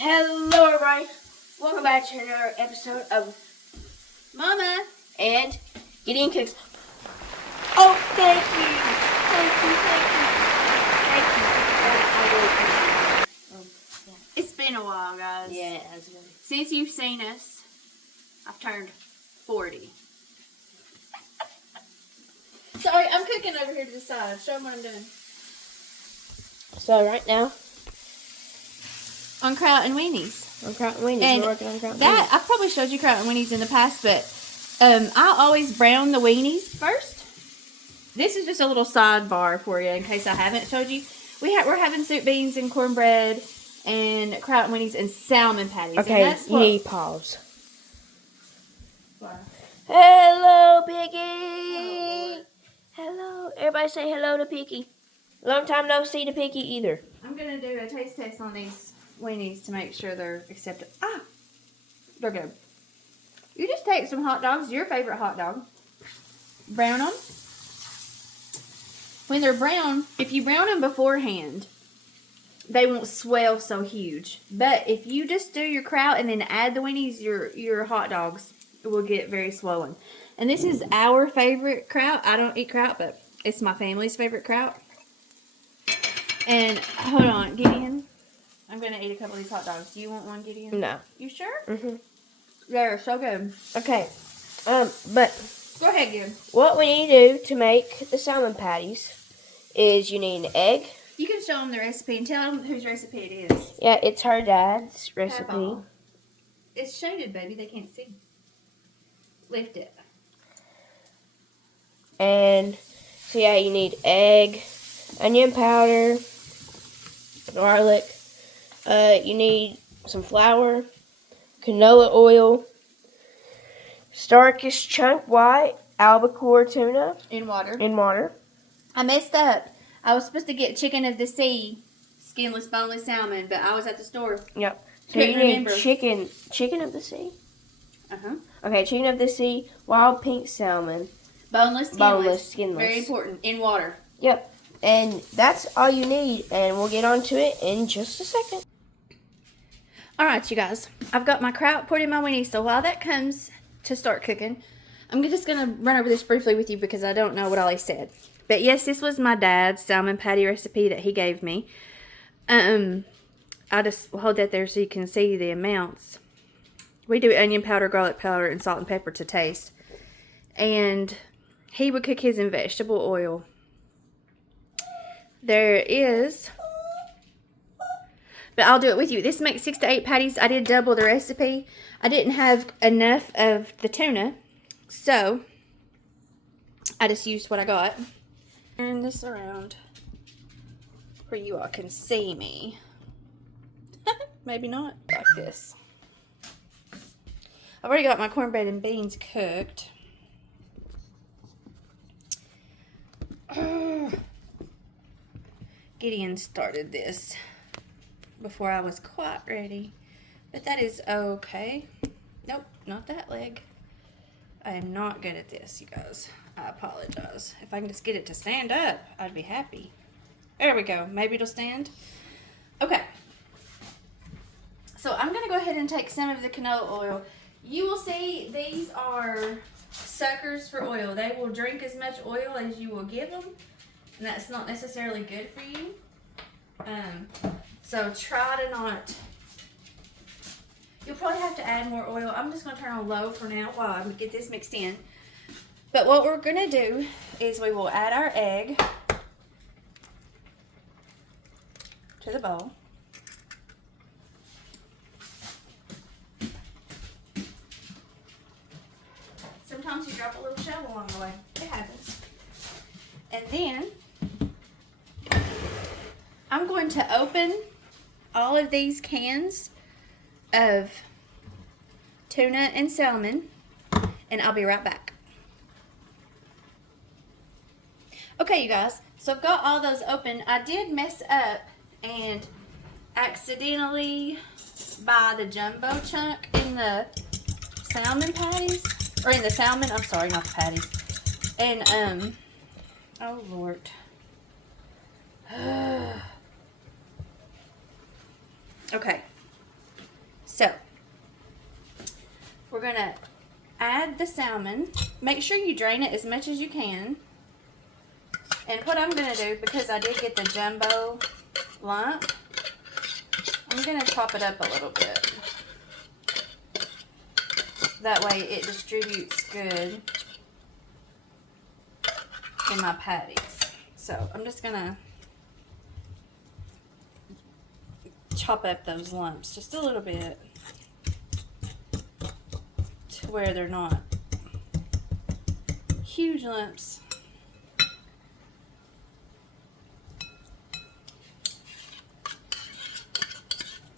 Hello everybody, welcome back to another episode of Mama and Gideon Cooks. Oh, thank you. It's been a while, guys. Yeah, it has been. Since you've seen us, I've turned 40. Sorry, I'm cooking over here to the side. Show them what I'm doing. So right now, On kraut and weenies. on kraut and weenies. And We're working on kraut and that, weenies. I've probably showed you kraut and weenies in the past, but I always brown the weenies first. This is just a little sidebar for you in case I haven't showed you. We're having soup beans and cornbread and kraut and weenies and salmon patties. Okay, and that's you need pause. Wow. Hello, Piggy. Hello. Everybody say hello to Piggy. Long time no see to Piggy either. I'm going to do a taste test on these weenies to make sure they're accepted. Ah! They're good. You just take some hot dogs, your favorite hot dog, brown them. When they're brown, if you brown them beforehand, they won't swell so huge. But if you just do your kraut and then add the weenies, your hot dogs will get very swollen. And this is our favorite kraut. I don't eat kraut, but it's my family's favorite kraut. And hold on, Gideon. I'm going to eat a couple of these hot dogs. Do you want one, Gideon? No. You sure? Mm-hmm. They're so good. Okay. But Go ahead, Gideon. what we need to do to make the salmon patties is you need an egg. You can show them the recipe and tell them whose recipe it is. Yeah, it's her dad's recipe. Eyeball. It's shaded, baby. They can't see. Lift it. And so yeah, you need egg, onion powder, garlic. You need some flour, canola oil, Starkist chunk white, albacore tuna In water. in water. I messed up. I was supposed to get chicken of the sea, skinless, boneless salmon, but I was at the store. Yep. So Couldn't you need remember. chicken of the sea. Uh-huh. Okay, chicken of the sea, wild pink salmon. Boneless, skinless. Boneless, skinless. Very important. In water. Yep. And that's all you need, and we'll get on to it in just a second. Alright, you guys. I've got my kraut poured in my weenie, so while that comes to start cooking, I'm just going to run over this briefly with you because I don't know what all he said. But yes, this was my dad's salmon patty recipe that he gave me. I just hold that there so you can see the amounts. We do onion powder, garlic powder, and salt and pepper to taste. And he would cook his in vegetable oil. There is... But I'll do it with you. This makes 6 to 8 patties. I did double the recipe. I didn't have enough of the tuna, so I just used what I got. Turn this around where you all can see me. Maybe not. Like this. I've already got my cornbread and beans cooked. Gideon started this before I was quite ready, but that is okay. Nope, not that leg. I am not good at this, you guys. I apologize. If I can just get it to stand up, I'd be happy. There we go. Maybe it'll stand. Okay. So I'm going to go ahead and take some of the canola oil. You will see these are suckers for oil. They will drink as much oil as you will give them, and that's not necessarily good for you. So try to not... You'll probably have to add more oil. I'm just going to turn on low for now while I get this mixed in. But what we're going to do is we will add our egg to the bowl. Sometimes you drop a little shell along the way. It happens. And then I'm going to open all of these cans of tuna and salmon, and I'll be right back. Okay, you guys, so I've got all those open. I did mess up and accidentally buy the jumbo chunk in the salmon patties, or in the salmon, I'm sorry, not the patties. And, oh Lord. Okay. So, we're going to add the salmon. Make sure you drain it as much as you can. And what I'm going to do, because I did get the jumbo lump, I'm going to chop it up a little bit. That way it distributes good in my patties. So I'm just going to chop up those lumps just a little bit to where they're not huge lumps.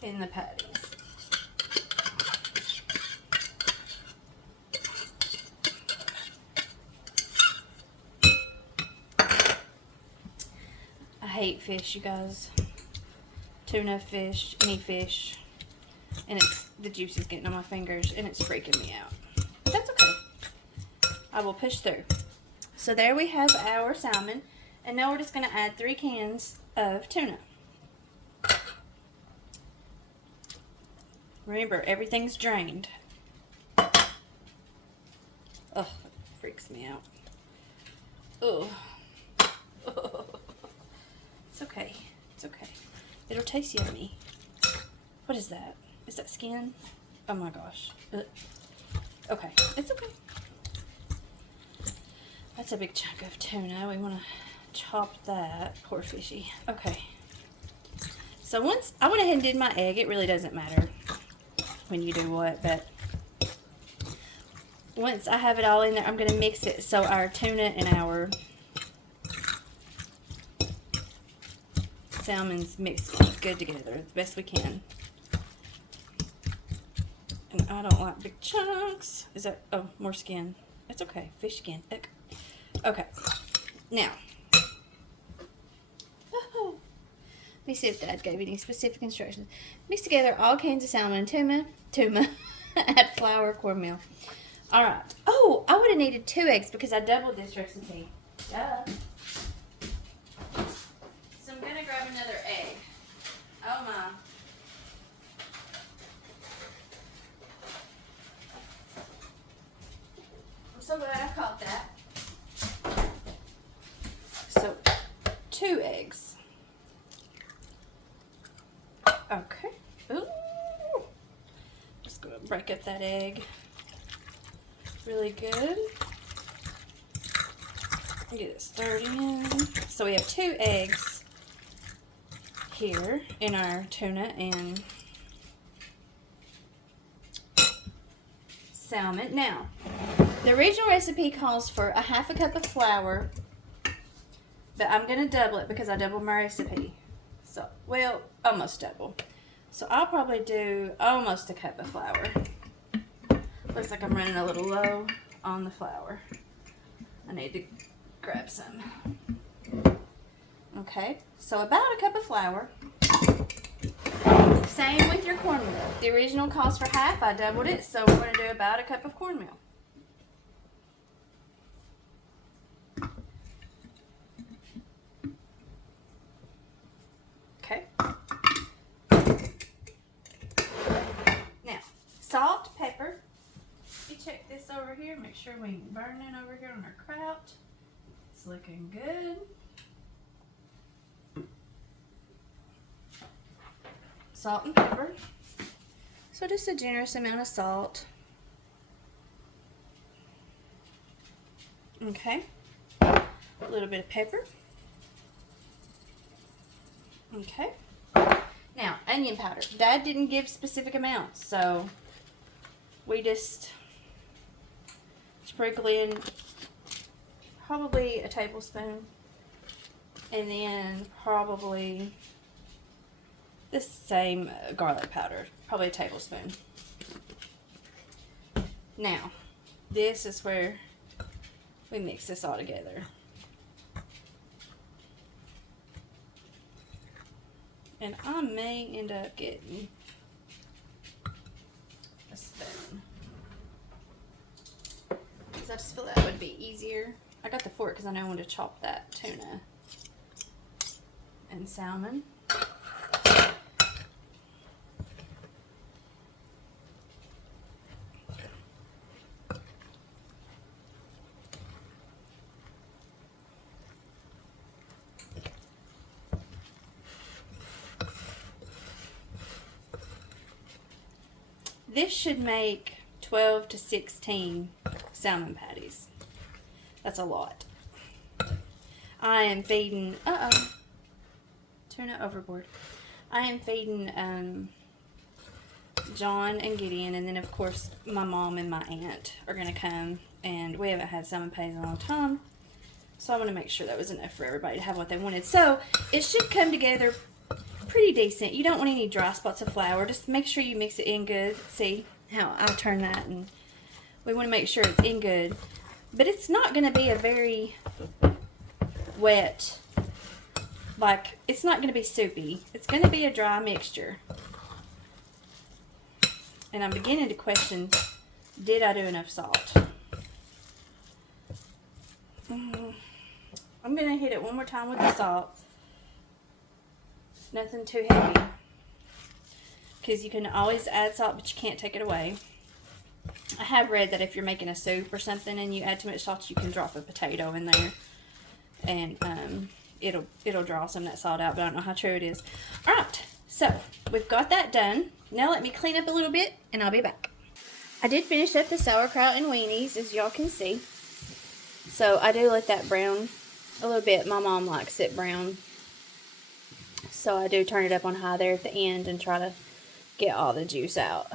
In the patties. I hate fish, you guys. Tuna, fish, any fish. And the juice is getting on my fingers and it's freaking me out. But that's okay. I will push through. So there we have our salmon. And now we're just going to add 3 cans of tuna. Remember, everything's drained. Oh, it freaks me out. Oh. It's okay. It's okay. It'll taste yummy. What is that? Is that skin? Oh my gosh. Okay. It's okay. That's a big chunk of tuna. We want to chop that. Poor fishy. Okay. So once I went ahead and did my egg, it really doesn't matter when you do what, but once I have it all in there, I'm going to mix it so our tuna and our salmon's mixed good together the best we can. And I don't like big chunks. Is that, oh, more skin. It's okay. Fish skin. Okay. Now, let me see if Dad gave any specific instructions. Mix together all cans of salmon and tuna. Add flour, cornmeal. All right. Oh, I would have needed 2 eggs because I doubled this recipe. Duh. So I'm going to grab another egg. Oh, my. I'm so glad I caught that. So, 2 eggs. Okay. Ooh. Just going to break up that egg really good. Get it stirred in. So we have 2 eggs here in our tuna and salmon. Now, the original recipe calls for a 1/2 cup of flour, but I'm going to double it because I doubled my recipe. So, well, almost double. So I'll probably do almost a cup of flour. Looks like I'm running a little low on the flour. I need to grab some. Okay, so about a cup of flour. Same with your cornmeal. The original calls for 1/2. I doubled it, so we're going to do about a cup of cornmeal. Okay. Now, salt, pepper. You check this over here. Make sure we ain't burning over here on our kraut. It's looking good. Salt and pepper. So just a generous amount of salt. Okay. A little bit of pepper. Okay. Now, onion powder. Dad didn't give specific amounts, so we just sprinkle in probably a tablespoon and then probably the same garlic powder, probably a tablespoon. Now, this is where we mix this all together. And I may end up getting a spoon, because I just feel that would be easier. I got the fork because I know I want to chop that tuna and salmon. This should make 12 to 16 salmon patties. That's a lot. I am feeding, turn it overboard. I am feeding John and Gideon, and then of course my mom and my aunt are going to come, and we haven't had salmon patties in a long time, so I want to make sure that was enough for everybody to have what they wanted. So it should come together pretty decent. You don't want any dry spots of flour. Just make sure you mix it in good. See how I turn that, and we want to make sure it's in good. But it's not going to be a very wet, like, it's not going to be soupy. It's going to be a dry mixture. And I'm beginning to question, did I do enough salt? I'm going to hit it one more time with the salt. Nothing too heavy, because you can always add salt, but you can't take it away. I have read that if you're making a soup or something and you add too much salt, you can drop a potato in there, and it'll draw some of that salt out, but I don't know how true it is. All right, so we've got that done. Now let me clean up a little bit, and I'll be back. I did finish up the sauerkraut and weenies, as y'all can see. So I do let that brown a little bit. My mom likes it brown, so I do turn it up on high there at the end and try to get all the juice out.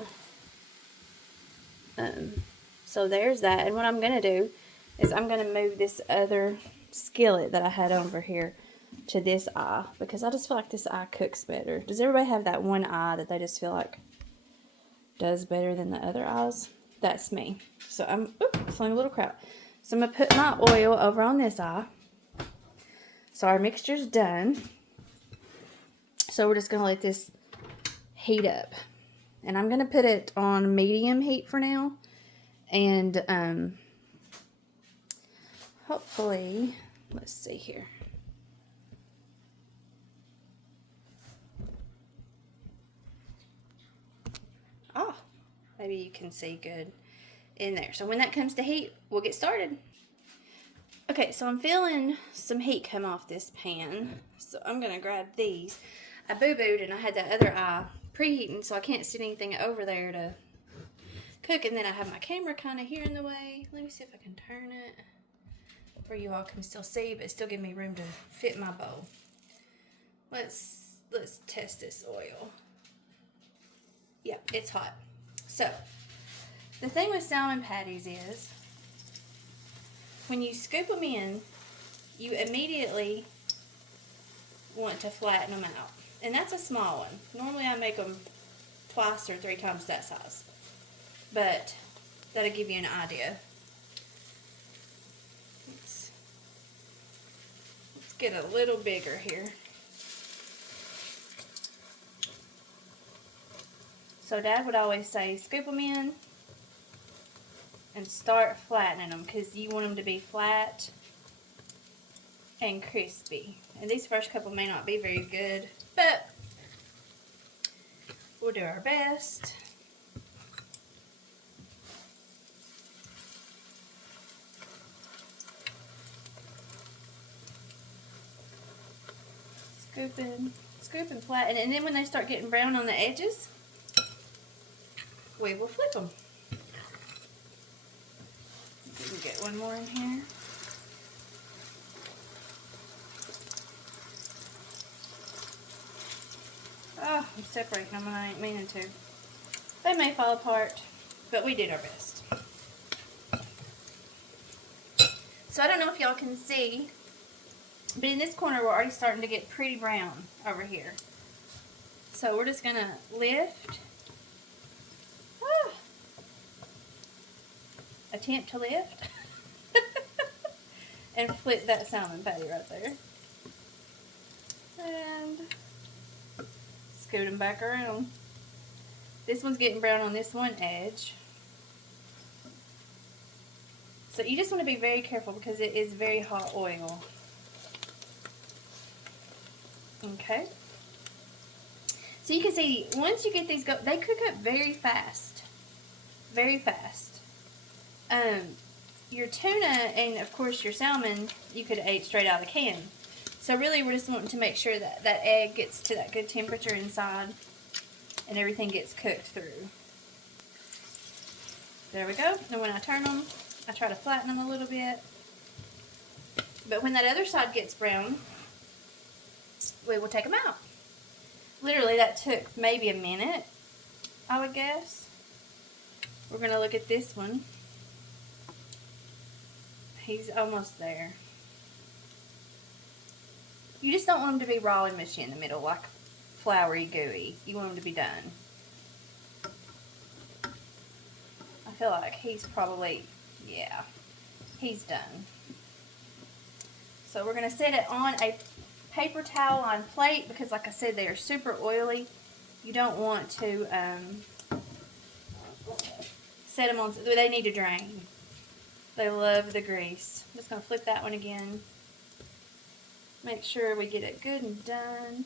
So there's that. And what I'm going to do is I'm going to move this other skillet that I had over here to this eye, because I just feel like this eye cooks better. Does everybody have that one eye that they just feel like does better than the other eyes? That's me. So I'm, slung a little crap. So I'm going to put my oil over on this eye. So our mixture's done. So we're just going to let this heat up. And I'm going to put it on medium heat for now. And hopefully, let's see here. Oh, maybe you can see good in there. So when that comes to heat, we'll get started. Okay, so I'm feeling some heat come off this pan. So I'm going to grab these. I boo-booed and I had that other eye preheating, so I can't sit anything over there to cook. And then I have my camera kind of here in the way. Let me see if I can turn it where you all can still see, but still give me room to fit my bowl. Let's test this oil. Yep, it's hot. So the thing with salmon patties is when you scoop them in, you immediately want to flatten them out. And that's a small one. Normally I make them twice or three times that size. But that'll give you an idea. Let's get a little bigger here. So Dad would always say, scoop them in and start flattening them, because you want them to be flat and crispy. And these first couple may not be very good, but we'll do our best. Scoop and flatten, and then when they start getting brown on the edges, we will flip them. We can get one more in here. Oh, I'm separating them and I ain't meaning to. They may fall apart, but we did our best. So I don't know if y'all can see, but in this corner we're already starting to get pretty brown over here. So we're just going to lift. Attempt to lift. And flip that salmon patty right there. And scoot them back around. This one's getting brown on this one edge. So you just want to be very careful because it is very hot oil. Okay. So you can see, once you get these go, they cook up very fast. Very fast. Your tuna and of course your salmon, you could ate straight out of the can. So really we're just wanting to make sure that that egg gets to that good temperature inside and everything gets cooked through. There we go. And when I turn them, I try to flatten them a little bit. But when that other side gets brown, we will take them out. Literally, that took maybe a minute, I would guess. We're going to look at this one. He's almost there. You just don't want them to be raw and mushy in the middle, like floury, gooey. You want them to be done. I feel like he's probably, yeah, he's done. So we're going to set it on a paper towel lined plate because, like I said, they are super oily. You don't want to set them on, they need to drain. They love the grease. I'm just going to flip that one again. Make sure we get it good and done.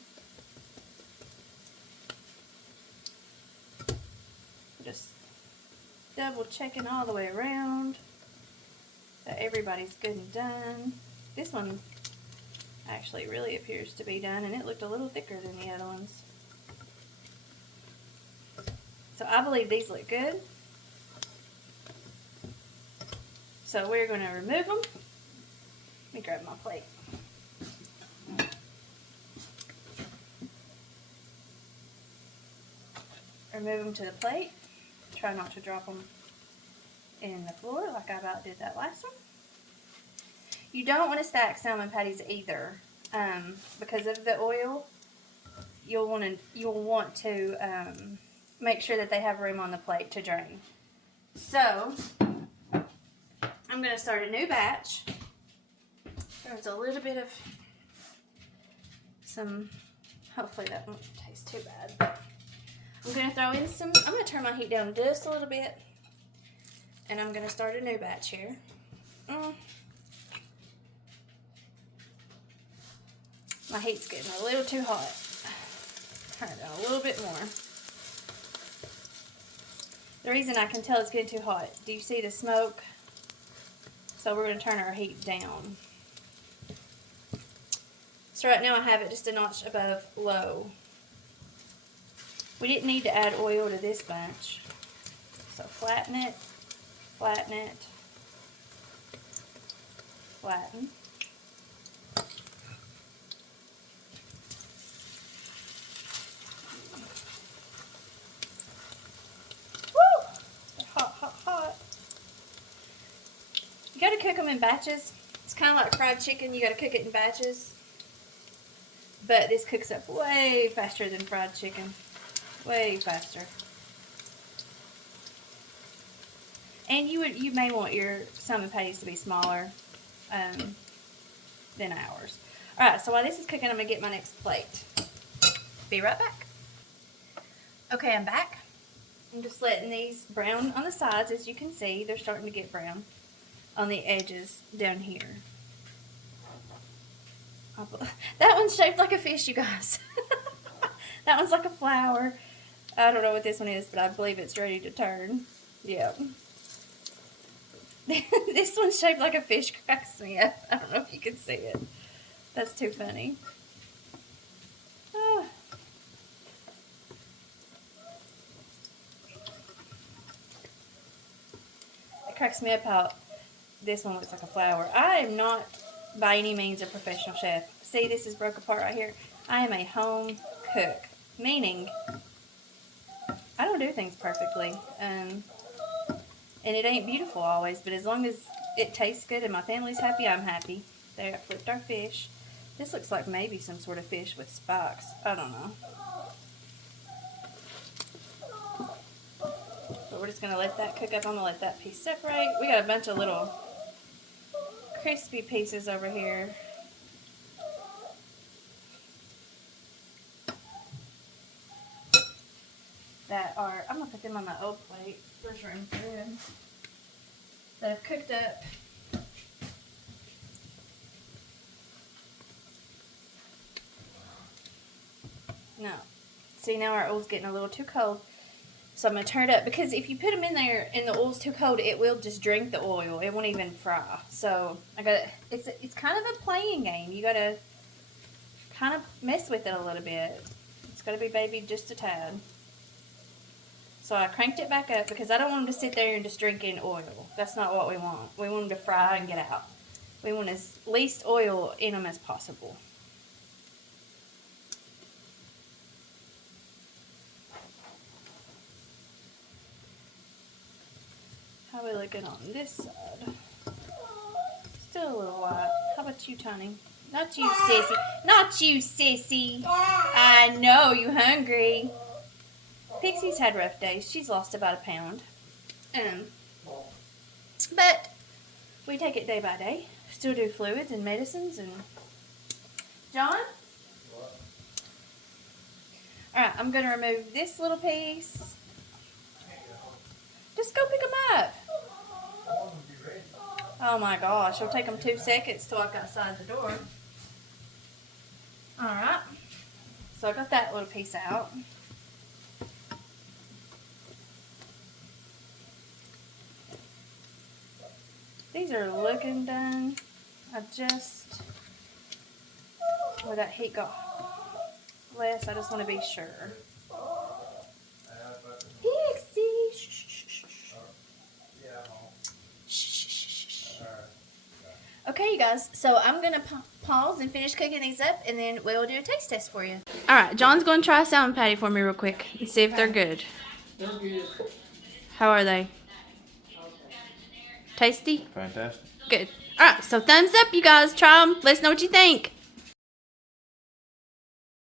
Just double checking all the way around that everybody's good and done. This one actually really appears to be done, and it looked a little thicker than the other ones. So I believe these look good. So we're going to remove them. Let me grab my plate. Remove them to the plate. Try not to drop them in the floor like I about did that last one. You don't want to stack salmon patties either, because of the oil. You'll want to make sure that they have room on the plate to drain. So I'm going to start a new batch. There's a little bit of some, hopefully that won't taste too bad, but I'm going to throw in some, I'm going to turn my heat down just a little bit, and I'm going to start a new batch here. My heat's getting a little too hot. Turn it down a little bit more. The reason I can tell it's getting too hot, do you see the smoke? So we're going to turn our heat down. So right now I have it just a notch above low. We didn't need to add oil to this bunch. So flatten it, flatten it, flatten. Woo! They're hot, hot, hot. You got to cook them in batches. It's kind of like fried chicken. You got to cook it in batches. But this cooks up way faster than fried chicken. Way faster. And you may want your salmon patties to be smaller than ours. Alright, so while this is cooking, I'm going to get my next plate. Be right back. Okay, I'm back. I'm just letting these brown on the sides. As you can see, they're starting to get brown on the edges down here. That one's shaped like a fish, you guys. That one's like a flower. I don't know what this one is, but I believe it's ready to turn. Yep. This one's shaped like a fish, cracks me up. I don't know if you can see it. That's too funny. Oh. It cracks me up how this one looks like a flower. I am not by any means a professional chef. See, this is broke apart right here. I am a home cook, meaning I don't do things perfectly, and it ain't beautiful always, but as long as it tastes good and my family's happy, I'm happy. There, I flipped our fish. This looks like maybe some sort of fish with spikes. I don't know. But we're just going to let that cook up. I'm going to let that piece separate. We got a bunch of little crispy pieces over here. That are, I'm going to put them on my old plate. There's room for them. That have cooked up. No. See, now our oil's getting a little too cold. So I'm going to turn it up, because if you put them in there and the oil's too cold, it will just drink the oil. It won't even fry. So I got to, it's kind of a playing game. You got to kind of mess with it a little bit. It's got to be babied just a tad. So I cranked it back up because I don't want them to sit there and just drink in oil. That's not what we want. We want them to fry and get out. We want as least oil in them as possible. How are we looking on this side? Still a little white. How about you, Tiny? Not you, sissy. Not you, sissy. I know you hungry. Pixie's had rough days. She's lost about a pound. But we take it day by day. Still do fluids and medicines and... John? Alright, I'm going to remove this little piece. Just go pick them up. Oh my gosh, it'll take them 2 seconds to walk outside the door. Alright. So I got that little piece out. These are looking done. I just, where that heat got less, I just want to be sure. Pixie! Shh, shh, shh, shh. Okay, you guys, so I'm going to pause and finish cooking these up, and then we'll do a taste test for you. Alright, John's going to try a salmon patty for me real quick and see if they're good. They're good. How are they? Tasty? Fantastic. Good. Alright, so thumbs up, you guys. Try them. Let us know what you think.